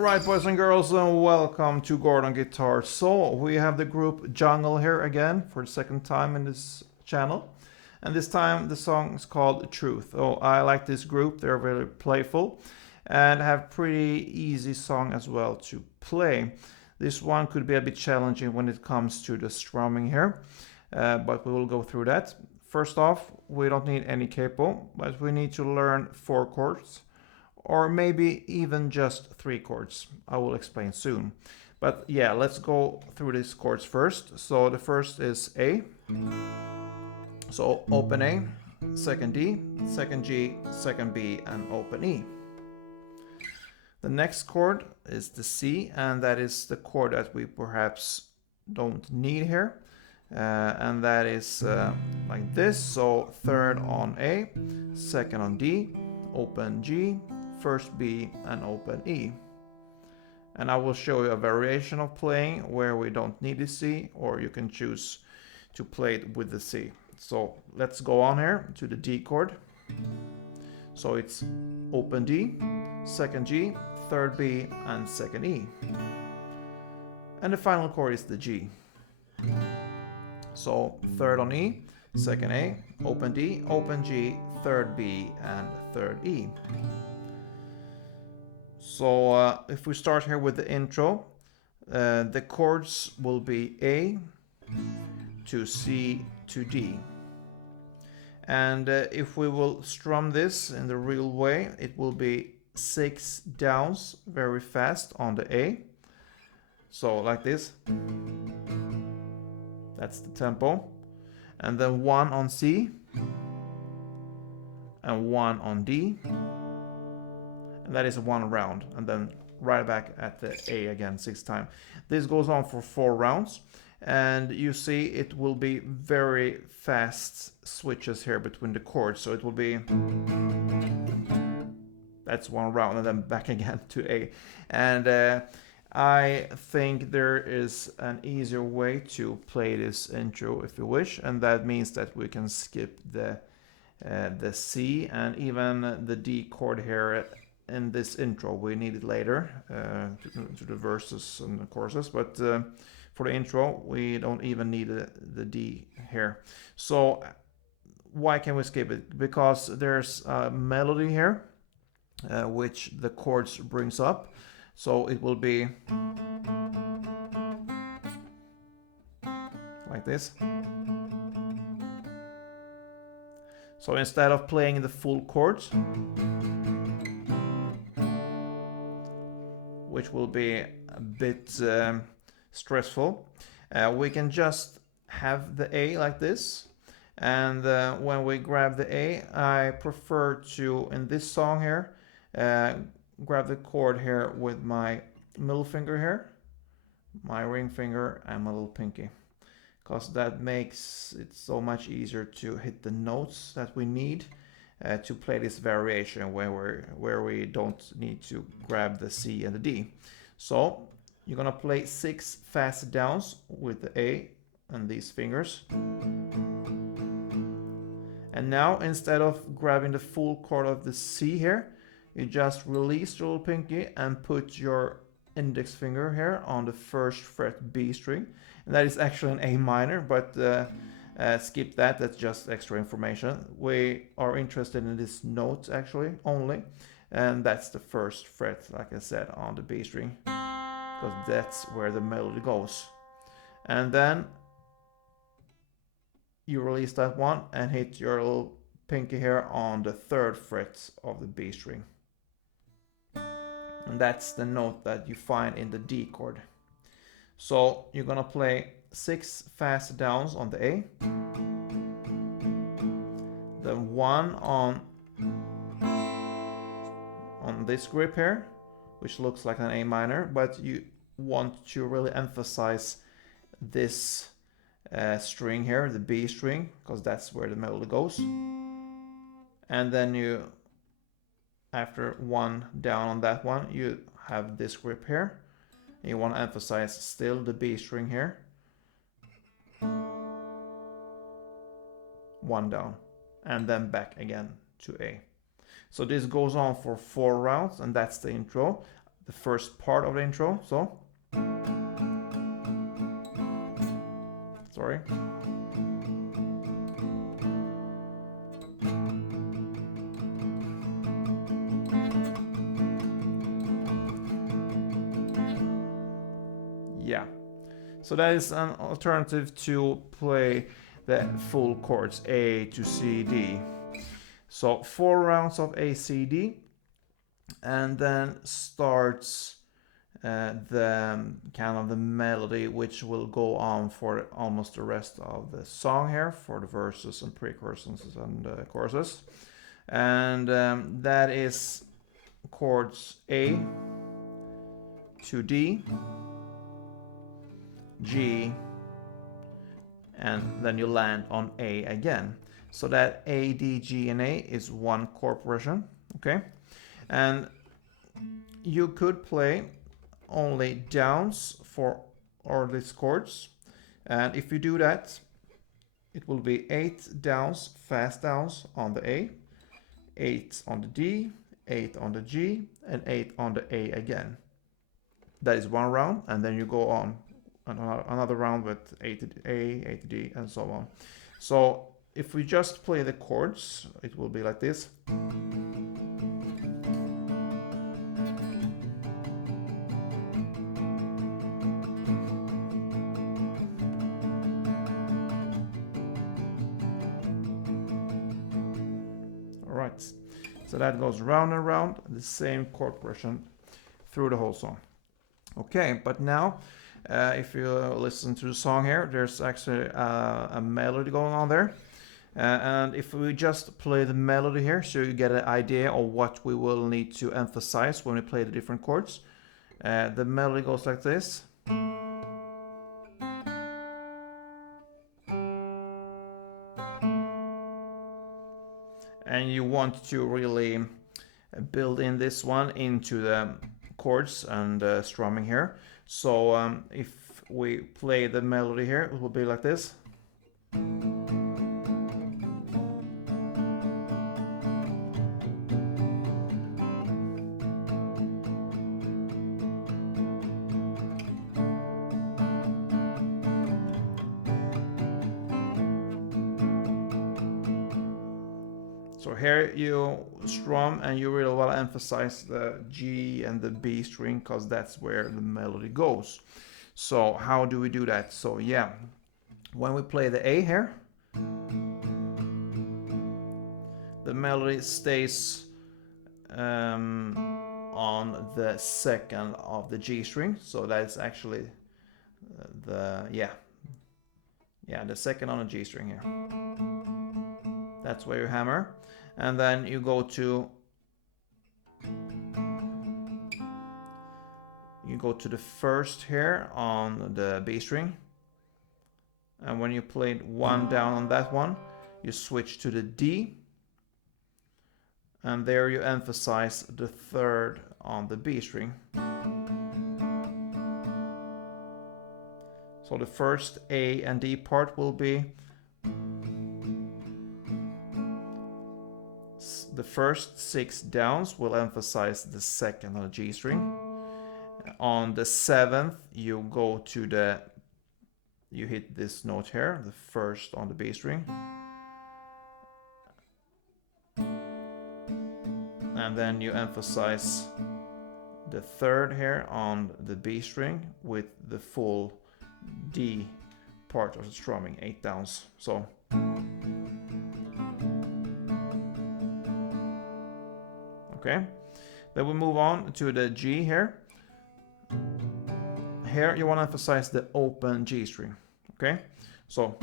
Alright, boys and girls, and welcome to Gordon Guitar. So we have the group Jungle here again for the second time in this channel, and this time the song is called Truth. Oh, I like this group. They're very playful and have pretty easy song as well to play. This one could be a bit challenging when it comes to the strumming here, but we will go through that. First off, we don't need any capo, but we need to learn 4 chords, or maybe even just 3 chords. I will explain soon. But yeah, let's go through these chords first. So the first is A. So open A, second D, second G, second B, and open E. The next chord is the C, and that is the chord that we perhaps don't need here. And that is like this. So third on A, second on D, open G, first B, and open E. And I will show you a variation of playing where we don't need the C, or you can choose to play it with the C. So let's go on here to the D chord. So it's open D, second G, third B, and second E. And the final chord is the G. So third on E, second A, open D, open G, third B, and third E. So if we start here with the intro, the chords will be A to C to D. And if we will strum this in the real way, it will be 6 downs very fast on the A. So like this. That's the tempo. And then 1 on C and 1 on D. And that is 1 round, and then right back at the A again 6 times. This goes on for 4 rounds, and you see it will be very fast switches here between the chords. So it will be, that's 1 round, and then back again to A. And I think there is an easier way to play this intro if you wish, and that means that we can skip the C and even the D chord here in this intro. We need it later to the verses and the choruses, but for the intro we don't even need the D here. So why can we skip it? Because there's a melody here which the chords brings up. So it will be like this. So instead of playing the full chords, which will be a bit stressful, we can just have the A like this. And when we grab the A, I prefer to, in this song here, grab the chord here with my middle finger here, my ring finger, and my little pinky, because that makes it so much easier to hit the notes that we need to play this variation where we don't need to grab the C and the D. So you're gonna play 6 fast downs with the A and these fingers. And now instead of grabbing the full chord of the C here, you just release your little pinky and put your index finger here on the 1st fret B string. And that is actually an A minor, but skip that, that's just extra information. We are interested in this note actually only, and that's the 1st fret, like I said, on the B string, because that's where the melody goes. And then you release that one and hit your little pinky here on the 3rd fret of the B string. And that's the note that you find in the D chord. So you're gonna play 6 fast downs on the A, then 1 on this grip here, which looks like an A minor, but you want to really emphasize this string here, the B string, because that's where the melody goes. And then you, after 1 down on that one, you have this grip here. You want to emphasize still the B string here. 1 down, and then back again to A. So this goes on for 4 rounds, and that's the intro. the first part of the intro. So, sorry. Yeah, so that is an alternative to play the full chords A to C, D. So 4 rounds of A, C, D, and then starts the kind of the melody, which will go on for almost the rest of the song here, for the verses and pre-choruses and choruses. And that is chords A to D, G, and then you land on A again. So that A, D, G, and A is one chord progression, okay? And you could play only downs for all these chords. And if you do that, it will be 8 downs, fast downs on the A, 8 on the D, 8 on the G, and 8 on the A again. That is one round, and then you go on another round with A to A, A to D, and so on. So if we just play the chords, it will be like this. All right, so that goes round and round, the same chord progression through the whole song. Okay, but now if you listen to the song here, there's actually a melody going on there. And if we just play the melody here, so you get an idea of what we will need to emphasize when we play the different chords. The melody goes like this. And you want to really build in this one into the chords and strumming here. So if we play the melody here, it will be like this. So here you strum and you really want to emphasize the G and the B string, because that's where the melody goes. So how do we do that? So yeah, when we play the A here, the melody stays on the second of the G string. So that's actually the second on the G string here. That's where you hammer. And then you go to the first here on the B string. And when you played one down on that one, you switch to the D. And there you emphasize the third on the B string. So the first A and D part will be the first 6 downs will emphasize the second on the G string. On the 7th, you go to you hit this note here, the first on the B string. And then you emphasize the third here on the B string with the full D part of the strumming, 8 downs. So okay, then we move on to the G here. Here you want to emphasize the open G string. Okay, so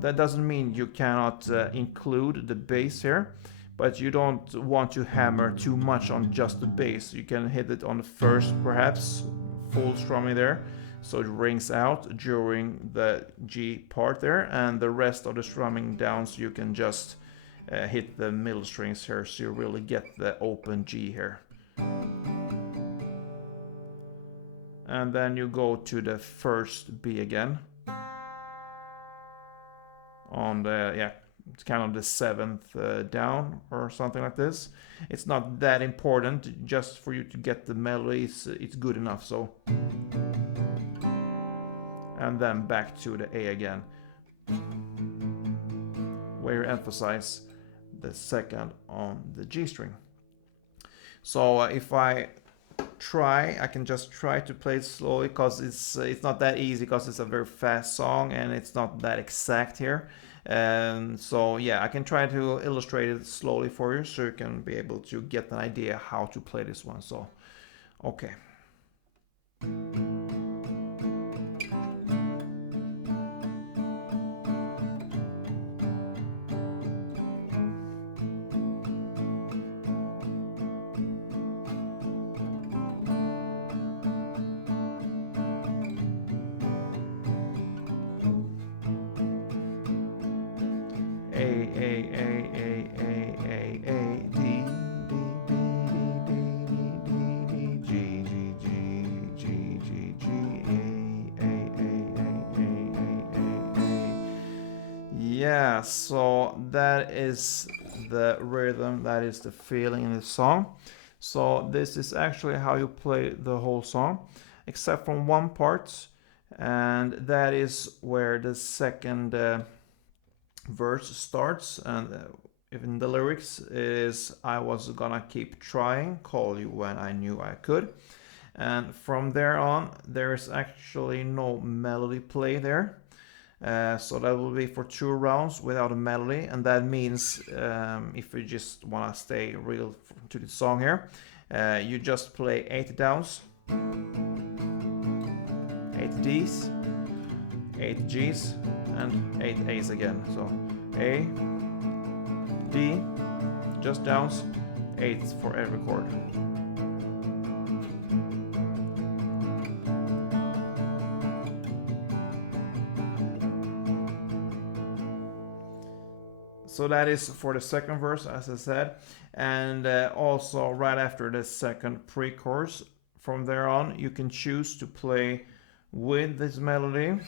that doesn't mean you cannot include the bass here, but you don't want to hammer too much on just the bass. You can hit it on the first, perhaps full strumming there, so it rings out during the G part there, and the rest of the strumming downs you can just hit the middle strings here, so you really get the open G here. And then you go to the first B again on the it's kind of the seventh down or something like this. It's not that important, just for you to get the melody, it's good enough. So, and then back to the A again, where you emphasize the second on the G string. So if I can just try to play it slowly, because it's not that easy, because it's a very fast song and it's not that exact here. And so yeah, I can try to illustrate it slowly for you, so you can be able to get an idea how to play this one. So okay. Yeah, so that is the rhythm, that is the feeling in the song. So this is actually how you play the whole song, except from one part, and that is where the second verse starts. And even the lyrics is, I was gonna keep trying, call you when I knew I could. And from there on, there is actually no melody play there. So that will be for 2 rounds without a melody, and that means if you just want to stay real to the song here, you just play 8 downs, 8 Ds, 8 Gs, and 8 As again. So A, D, just downs, 8 for every chord. So that is for the second verse, as I said, and also right after the second pre-chorus. From there on, you can choose to play with this melody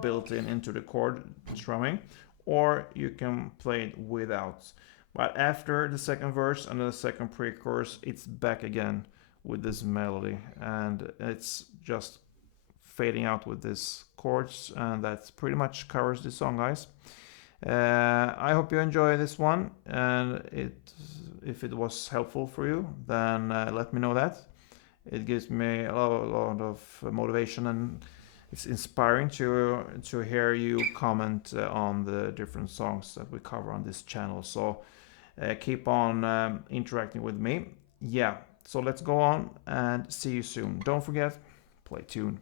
built into the chord strumming, or you can play it without. But after the second verse and the second pre-chorus, it's back again with this melody, and it's just fading out with this chords, and that pretty much covers the song, guys. I hope you enjoy this one, and if it was helpful for you, then let me know that. It gives me a lot of motivation, and it's inspiring to hear you comment on the different songs that we cover on this channel. So keep on interacting with me. Yeah, so let's go on and see you soon. Don't forget, play tune.